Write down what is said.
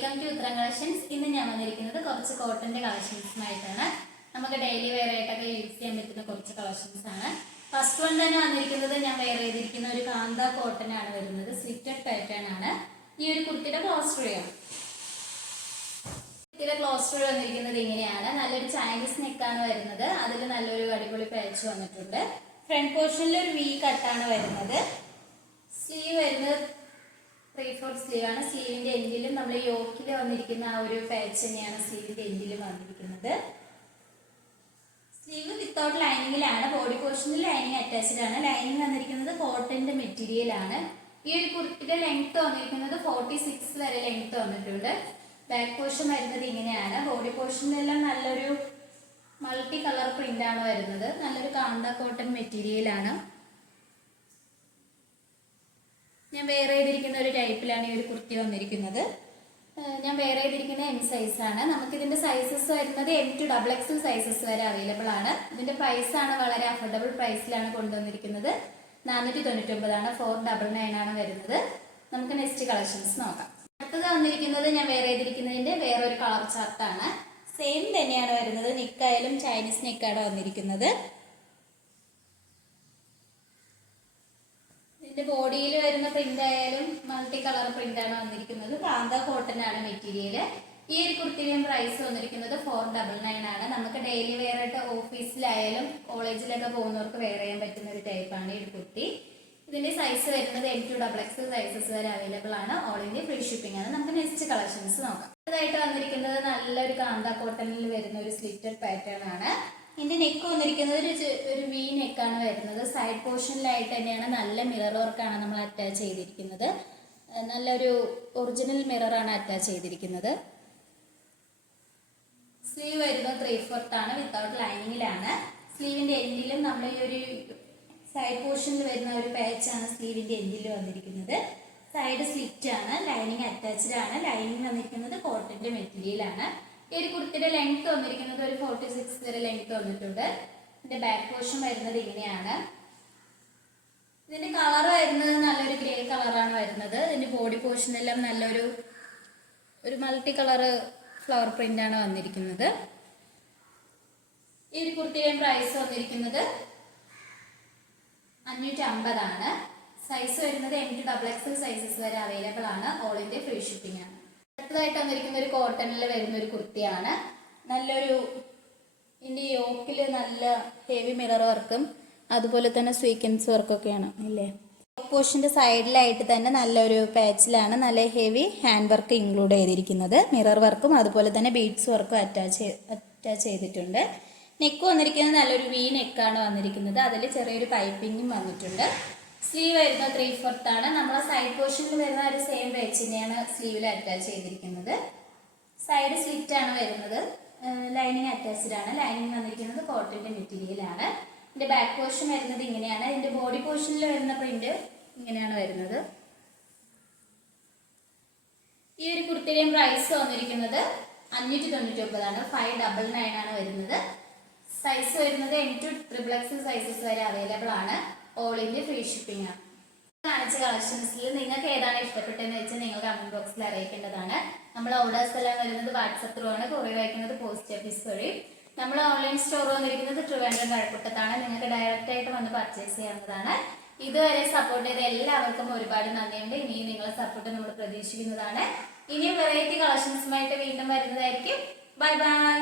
Welcome to ഉത്തരം collections. ഇന്ന് ഞാൻ വന്നിരിക്കുന്നത് കുറച്ച് കോട്ടന്റെ കളക്ഷൻസുമായിട്ടാണ്. നമുക്ക് ഡെയിലി വെയർ ആയിട്ടൊക്കെ യൂസ് ചെയ്യാൻ പറ്റുന്ന കുറച്ച് കളക്ഷൻസ് ആണ്. ഫസ്റ്റ് വൺ തന്നെ വന്നിരിക്കുന്നത് ഞാൻ വെയർ ചെയ്തിരിക്കുന്ന ഒരു കാന്ത കോട്ടൺ ആണ് വരുന്നത്. സ്ലിറ്റഡ് പാറ്റേൺ ആണ്. ഈ ഒരു കുർത്തിയുടെ ക്ലോസ്റ്റർ ആണ്. കുർത്തിയുടെ ക്ലോസ്റ്റർ വന്നിരിക്കുന്നത് ഇങ്ങനെയാണ്. നല്ലൊരു ചൈനീസ് നെക്കാണ് വരുന്നത്. അതിൽ നല്ലൊരു അടിപൊളി പാച്ച് വന്നിട്ടുണ്ട്. ഫ്രണ്ട് പോർഷനിൽ ഒരു വി കട്ടാണ് വരുന്നത്. സ്ലീവ് വരുന്നത് 3/4 സ്ലീവ് ആണ്. സ്ലീവിന്റെ എൻഡിലും നമ്മൾ യോക്കിൽ വന്നിരിക്കുന്ന ആ ഒരു പാച്ച് തന്നെയാണ് സ്ലീവിന്റെ എൻഡിലും വന്നിരിക്കുന്നത്. സ്ലീവ് വിത്തൗട്ട് ലൈനിങ്ങിലാണ്. ബോഡി പോർഷനിൽ ലൈനിങ് അറ്റാച്ച്ഡ് ആണ്. ലൈനിങ് വന്നിരിക്കുന്നത് കോട്ടന്റെ മെറ്റീരിയൽ ആണ്. ഈ ഒരു കുർത്തിയുടെ ലെങ്ത് വന്നിരിക്കുന്നത് 46 വരെ ലെങ്ത് വന്നിട്ടുണ്ട്. ബാക്ക് പോർഷൻ വരുന്നത് ഇങ്ങനെയാണ്. ബോഡി പോർഷനിലെല്ലാം നല്ലൊരു മൾട്ടി കളർ പ്രിന്റ് ആണ് വരുന്നത്. നല്ലൊരു കാന്ത കോട്ടൺ മെറ്റീരിയൽ ആണ്. ഞാൻ വെയർ ചെയ്തിരിക്കുന്ന ഒരു ടൈപ്പിലാണ് ഈ ഒരു കുർത്തി വന്നിരിക്കുന്നത്. ഞാൻ വെയർ ചെയ്തിരിക്കുന്ന M സൈസ് ആണ്. നമുക്കിതിന്റെ സൈസസ് വരുന്നത് M to XXL സൈസസ് വരെ അവൈലബിൾ ആണ്. ഇതിന്റെ പ്രൈസ് ആണ് വളരെ അഫോർഡബിൾ പ്രൈസിലാണ് കൊണ്ടുവന്നിരിക്കുന്നത്. 499 ആണ്. 499 ആണ് വരുന്നത്. നമുക്ക് നെക്സ്റ്റ് കളക്ഷൻസ് നോക്കാം. അടുത്തത് വന്നിരിക്കുന്നത് ഞാൻ വെയർ ചെയ്തിരിക്കുന്നതിന്റെ വേറൊരു കളർ ചാർട്ടാണ്. സെയിം തന്നെയാണ് വരുന്നത്. നെക്കായാലും ചൈനീസ് നെക്കാണ് വന്നിരിക്കുന്നത്. ഇതിന്റെ ബോഡിയിൽ വരുന്ന പ്രിന്റ് ആയാലും മൾട്ടി കളർ പ്രിന്റ് ആണ് വന്നിരിക്കുന്നത്. കാന്ത കോട്ടൺ ആണ് മെറ്റീരിയൽ. ഈ ഒരു കുർത്തിയുടെ പ്രൈസ് വന്നിരിക്കുന്നത് 499 ആണ്. നമുക്ക് ഡെയിലി വെയർ ആയിട്ട് ഓഫീസിലായാലും കോളേജിലൊക്കെ പോകുന്നവർക്ക് വെയർ ചെയ്യാൻ പറ്റുന്ന ഒരു ടൈപ്പാണ് ഈ ഒരു കുർത്തി. ഇതിന്റെ സൈസ് വരുന്നത് M to XXL സൈസസ് വരെ അവൈലബിൾ ആണ്. ഓൾ ഇന്ത്യ ഫ്രീ ഷിപ്പിംഗ് ആണ്. നമുക്ക് നെക്സ്റ്റ് കളക്ഷൻസ് നോക്കാം. അടുത്തതായിട്ട് വന്നിരിക്കുന്നത് നല്ലൊരു കാന്ത കോട്ടണിൽ വരുന്ന ഒരു സ്ലിറ്റഡ് പാറ്റേൺ ആണ്. ഇതിന്റെ നെക്ക് വന്നിരിക്കുന്നത് ഒരു വി നെക്കാണ് വരുന്നത്. സൈഡ് പോർഷനിലായിട്ട് തന്നെയാണ് നല്ല മിറർ വർക്കാണ് നമ്മൾ അറ്റാച്ച് ചെയ്തിരിക്കുന്നത്. നല്ലൊരു ഒറിജിനൽ മിററാണ് അറ്റാച്ച് ചെയ്തിരിക്കുന്നത്. സ്ലീവ് വരുന്നത് 3/4 ആണ്. വിത്തൗട്ട് ലൈനിങ്ങിലാണ്. സ്ലീവിന്റെ എൻഡിലും നമ്മൾ ഈ ഒരു സൈഡ് പോർഷനിൽ വരുന്ന ഒരു പാച്ചാണ് സ്ലീവിന്റെ എൻഡിൽ വന്നിരിക്കുന്നത്. സൈഡ് സ്ലിറ്റ് ആണ്. ലൈനിങ് അറ്റാച്ച്ഡ് ആണ്. ലൈനിങ് വന്നിരിക്കുന്നത് കോട്ടന്റെ മെറ്റീരിയൽ ആണ്. ഈ ഒരു കുർത്തിയുടെ ലെങ്ത് വന്നിരിക്കുന്നത് ഒരു 46 വരെ ലെങ്ത് വന്നിട്ടുണ്ട്. ഇതിന്റെ ബാക്ക് പോർഷൻ വരുന്നത് ഇങ്ങനെയാണ്. ഇതിന്റെ കളർ വരുന്നത് നല്ലൊരു ഗ്രേ കളറാണ് വരുന്നത്. ഇതിന്റെ ബോഡി പോർഷനെല്ലാം നല്ലൊരു മൾട്ടി കളർ ഫ്ലവർ പ്രിന്റ് ആണ് വന്നിരിക്കുന്നത്. ഈ ഒരു കുർത്തിയുടെ പ്രൈസ് വന്നിരിക്കുന്നത് 550 ആണ്. സൈസ് വരുന്നത് M to XXL സൈസസ് വരെ അവൈലബിൾ ആണ്. ഓൾ ഇന്ത്യ ഫ്രീ ഷിപ്പിംഗ് ആണ്. അടുത്തതായിട്ട് വന്നിരിക്കുന്ന ഒരു കോട്ടണിൽ വരുന്ന ഒരു കുർത്തിയാണ്. നല്ലൊരു ഇതിന്റെ യോക്കിൽ നല്ല ഹെവി മിറർ വർക്കും അതുപോലെ തന്നെ സ്വീക്വൻസ് വർക്കൊക്കെയാണ് ഇല്ലേ. പോർഷന്റെ സൈഡിലായിട്ട് തന്നെ നല്ലൊരു പാച്ചിലാണ് നല്ല ഹെവി ഹാൻഡ് വർക്ക് ഇൻക്ലൂഡ് ചെയ്തിരിക്കുന്നത്. മിറർ വർക്കും അതുപോലെ തന്നെ ബീഡ്സ് വർക്കും അറ്റാച്ച് ചെയ്തിട്ടുണ്ട്. നെക്ക് വന്നിരിക്കുന്നത് നല്ലൊരു വി നെക്കാണ് വന്നിരിക്കുന്നത്. അതിൽ ചെറിയൊരു പൈപ്പിങ്ങും വന്നിട്ടുണ്ട്. സ്ലീവ് വരുന്നത് 3/4 ആണ്. നമ്മളെ സൈഡ് പോർഷനിൽ വരുന്ന ഒരു സെയിം പാച്ച് തന്നെയാണ് സ്ലീവിൽ അറ്റാച്ച് ചെയ്തിരിക്കുന്നത്. സൈഡ് സ്ലിറ്റ് ആണ് വരുന്നത്. ലൈനിങ് അറ്റാച്ച്ഡ് ആണ്. ലൈനിങ് വന്നിരിക്കുന്നത് കോട്ടന്റെ മെറ്റീരിയൽ ആണ്. ഇതിന്റെ ബാക്ക് പോർഷൻ വരുന്നത് ഇങ്ങനെയാണ്. ഇതിന്റെ ബോഡി പോർഷനിൽ വരുന്ന പ്രിന്റ് ഇങ്ങനെയാണ് വരുന്നത്. ഈ ഒരു കുർത്തിയുടെയും പ്രൈസ് വന്നിരിക്കുന്നത് 599 ആണ്. 599 ആണ് വരുന്നത്. സൈസ് വരുന്നത് M to XXL സൈസസ് വരെ അവൈലബിൾ ആണ്. ഓൾ ഇന്ത്യ ഫ്രീ ഷിപ്പിംഗ് ആണ്. കാണിച്ച കളക്ഷൻസിൽ നിങ്ങൾക്ക് ഏതാണ് ഇഷ്ടപ്പെട്ടതെന്ന് വെച്ചാൽ നിങ്ങൾ കമന്റ് ബോക്സിൽ അറിയിക്കേണ്ടതാണ്. നമ്മൾ ഓർഡേഴ്സ് എല്ലാം വരുന്നത് വാട്സപ്പ് ത്രൂ ആണ്. കൊറിയർ അയക്കുന്നത് പോസ്റ്റ് ഓഫീസ് വഴി. നമ്മൾ ഓൺലൈൻ സ്റ്റോർ വന്നിരിക്കുന്നത് ട്രിവാൻഡ്രം കഴക്കൂട്ടത്താണ്. നിങ്ങൾക്ക് ഡയറക്റ്റ് ആയിട്ട് വന്ന് പർച്ചേസ് ചെയ്യാവുന്നതാണ്. ഇതുവരെ സപ്പോർട്ട് ചെയ്ത എല്ലാവർക്കും ഒരുപാട് നന്ദിയുണ്ട്. ഇനിയും നിങ്ങളെ സപ്പോർട്ട് നമ്മൾ പ്രതീക്ഷിക്കുന്നതാണ്. ഇനിയും വെറൈറ്റി കളക്ഷൻസുമായിട്ട് വീണ്ടും വരുന്നതായിരിക്കും. Bye bye.